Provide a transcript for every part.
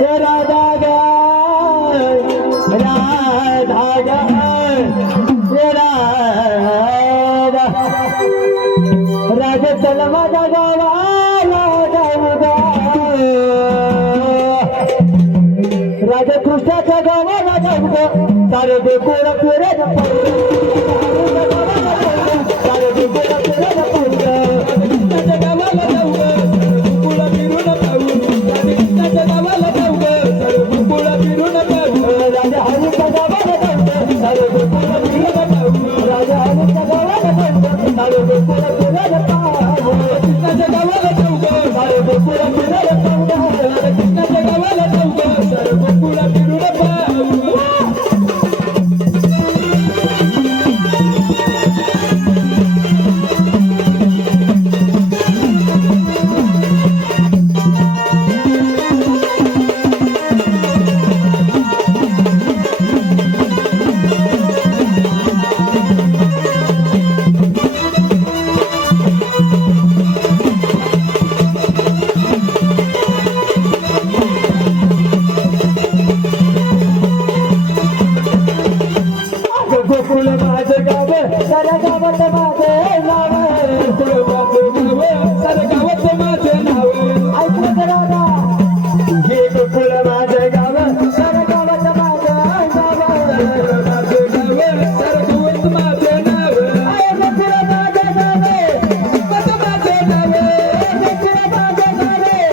राधा ग राधा ग राजा चल माझा गावाला जाऊ ग राजा कृष्णाच्या गावाला जाऊ ग सारे गोकुळ फिरत सारे गोकुळ फिरत कृष्णाच्या गावाला जाऊ ग गोकुळ फिरून पाहू कृष्णाच्या गावाला जाऊ ग सारे गोकुळ फिरून पाहू राजा हरीच्या गावाला जाऊ ग सारे गोकुळ फिरून पाहू राजा हरीच्या गावाला जाऊ ग सारे गोकुळ फिरून पाहू कृष्णाच्या गावाला जाऊ ग सारे गोकुळ फिरून पाहू कृष्णाच्या गावाला जाऊ ग सारे गोकुळ फिरून पाहू गोकुळ माझं गाव साऱ्या गावात माझं नाव गोकुळ माझं गाव साऱ्या गावात माझं नाव ऐकलं का दादा हे गोकुळ माझं गाव साऱ्या गावात माझं नाव गोकुळ माझं गाव साऱ्या गावात माझं नाव गोकुळ माझं गाव माझं नाव गोकुळ माझं गाव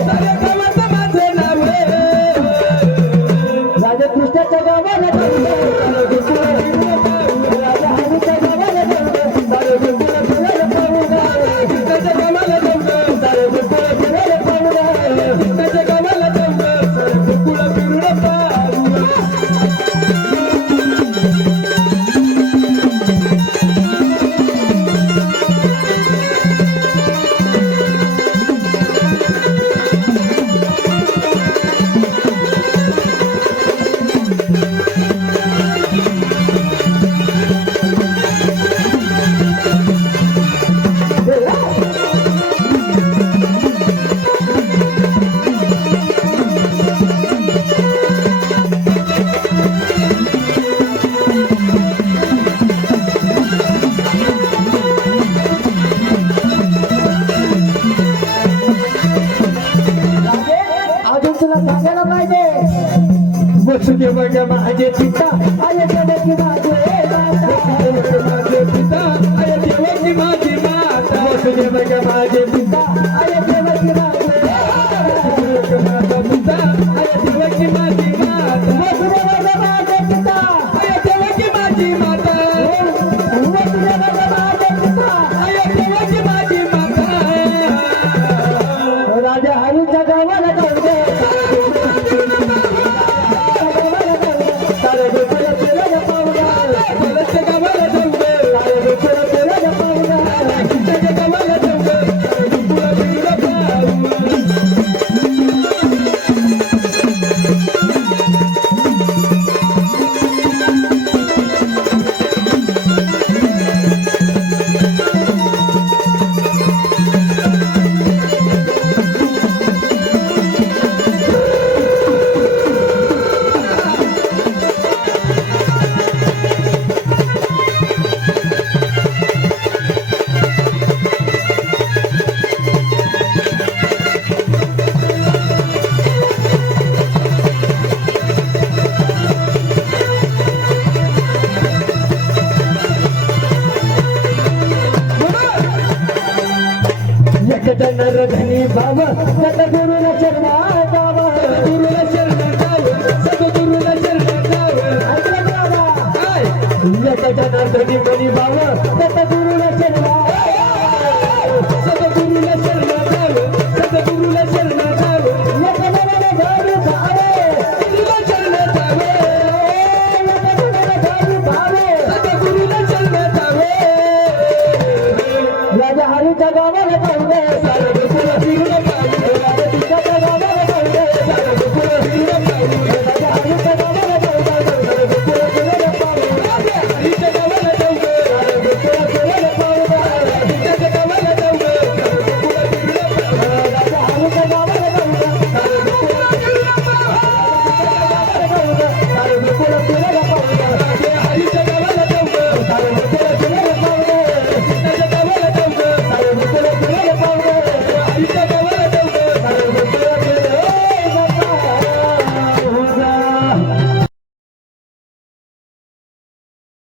साऱ्या गावात माझं नाव राजा कृष्णाच्या गावाला वसुदेव माझे पिता आय देवकी माझे माझे पिता आय देवकी माझी माता वसुदेव माझे पिता आय देवकी माझे माझा पिता आय देवकी माझी माता वसुदेव माझे पिता आय देवकी माझी माता वसुदेव माझे पिता आय देवकी माझी माता राजा हरीच्या गावाला जाऊ दे नर धनी भाव सतगुरु चरणा